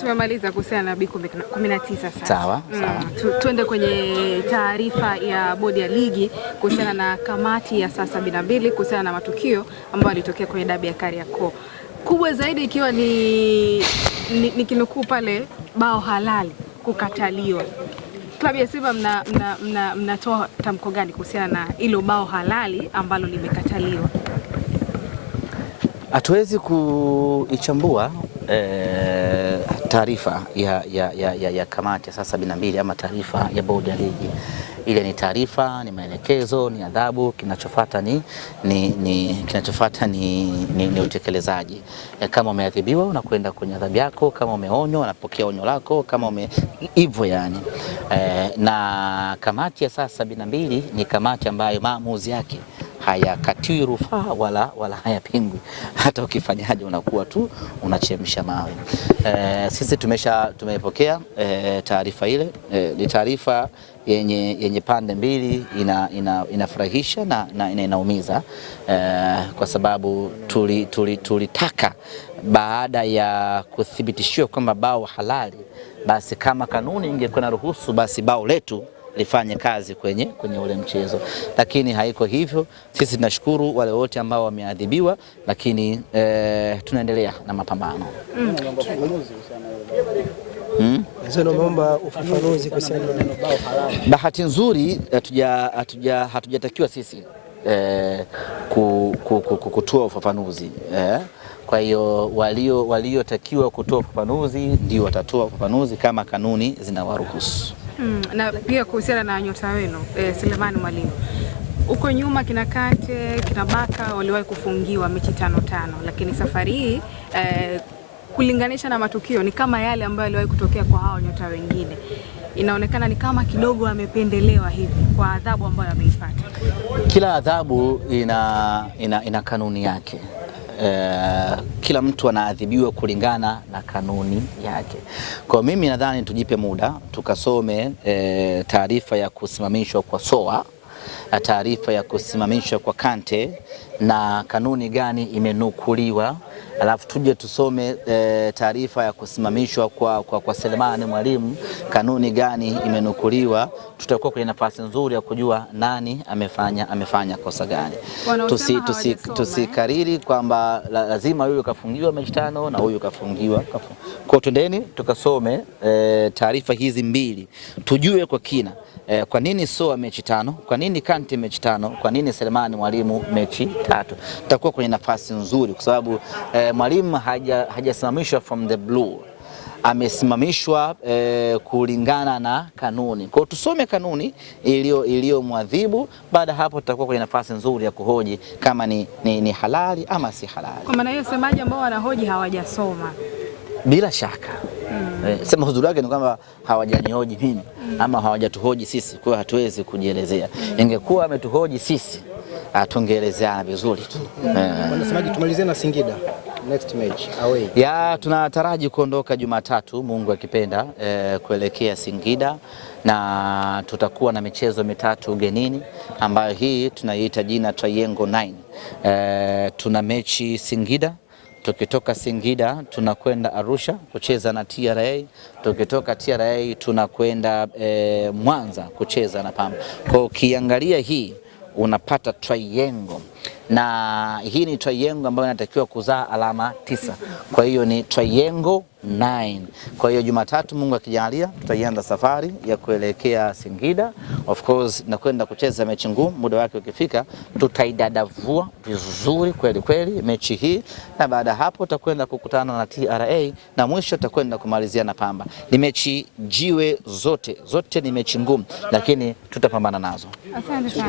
Tumemaliza kuhusiana na B19 sasa. Sawa. Tuende kwenye taarifa ya bodi ya ligi kuhusiana na kamati ya saa 72 kuhusiana na matukio ambayo yalitokea kwenye dabi ya Kariakoo. Kubwa zaidi ikiwa ni kinukuu pale bao halali kukataliwa. Klabu ya Simba mnatoa tamko gani kuhusiana na hilo bao halali ambalo limekataliwa? Hatuwezi kuichambua taarifa ya kamati ya saa 72 ama taarifa ya bodi ya ligi. Ile ni taarifa, ni maelekezo, ni adhabu. Kinachofuata ni utekelezaji. Kama umeadhibiwa unakwenda kwenye adhabu yako, kama umeonywa unapokea onyo lako, kama hivyo yani. Na kamati ya saa 72 ni kamati ambayo maamuzi yake hayakatiwi rufaa wala hayapingwi. Hata ukifanyaje unakuwa tu unachemsha mawe. Sisi tumepokea taarifa ile. Ni taarifa yenye pande mbili, inafurahisha na inaumiza, kwa sababu tulitaka baada ya kuthibitishiwa kwamba bao halali, basi kama kanuni ingekuwa na ruhusu, basi bao letu lifanye kazi kwenye ule mchezo, lakini haiko hivyo. Sisi tunashukuru wale wote ambao wameadhibiwa, lakini tunaendelea na mapambano. Naomba ufafanuzi kuhusiana na bao halali. Bahati nzuri hatujatakiwa sisi kutoa ufafanuzi. Kwa hiyo waliotakiwa kutoa ufafanuzi ndio watatoa ufafanuzi kama kanuni zinawaruhusu. Na pia kuhusiana na nyota wenu Selemani Mwalimu, huko nyuma kina Kante, kina Baka waliwahi kufungiwa mechi 5-5, lakini safari hii kulinganisha na matukio ni kama yale ambayo yaliwahi kutokea kwa hao nyota wengine, inaonekana ni kama kidogo amependelewa hivi kwa adhabu ambayo ameipata. Kila adhabu ina kanuni yake. Kila mtu anaadhibiwa kulingana na kanuni yake. Kwa mimi nadhani tujipe muda tukasome taarifa ya kusimamishwa kwa Soa, taarifa ya kusimamishwa kwa Kante na kanuni gani imenukuliwa, alafu tuje tusome taarifa ya kusimamishwa kwa Selemani Mwalimu, kanuni gani imenukuliwa. Tutakuwa kwenye nafasi nzuri ya kujua nani amefanya kosa gani. Tusikariri kwamba lazima huyu kafungiwa mechi 5 na huyu kafungiwa. Kwa twendeni tukasome taarifa hizi mbili tujue kwa kina. Kwa nini Soa mechi 5? Kwa nini Kante mechi 5? Kwa nini Selemani Mwalimu mechi 3? Tutakuwa kwenye nafasi nzuri kwa sababu Mwalimu hajasimamishwa from the blue. Amesimamishwa kulingana na kanuni. Kwa tusome kanuni iliyomwadhibu. Baada hapo tutakuwa kwenye nafasi nzuri ya kuhoji kama ni halali ama si halali. Kwa maana hiyo semaji ambao wanahoji hawajasoma. Bila shaka. Sema huzuri wake ni kwamba hawajanihoji mimi ama hawajatuhoji sisi, kwa hiyo hatuwezi kujielezea. Ingekuwa ametuhoji sisi tungeelezeana vizuri tu. Wanasemaje, tumalizie na Singida next match away? Tunataraji kuondoka Jumatatu Mungu akipenda, kuelekea Singida, na tutakuwa na michezo mitatu ugenini ambayo hii tunaiita jina Triangle 9. Tuna mechi Singida. Tukitoka Singida tunakwenda Arusha kucheza na TRA. Tukitoka TRA tunakwenda Mwanza kucheza na Pamba. Kwa ukiangalia hii unapata triangle, na hii ni triangle ambayo inatakiwa kuzaa alama 9. Kwa hiyo ni Triangle 9. Kwa hiyo Jumatatu Mungu akijalia tutaianza safari ya kuelekea Singida. Of course nakwenda kucheza mechi ngumu, muda wake ukifika tutaidadavua vizuri kweli mechi hii, na baada hapo tutakwenda kukutana na TRA na mwisho tutakwenda kumalizia na Pamba. Ni mechi jiwe, zote ni mechi ngumu, lakini tutapambana nazo. Asante sana.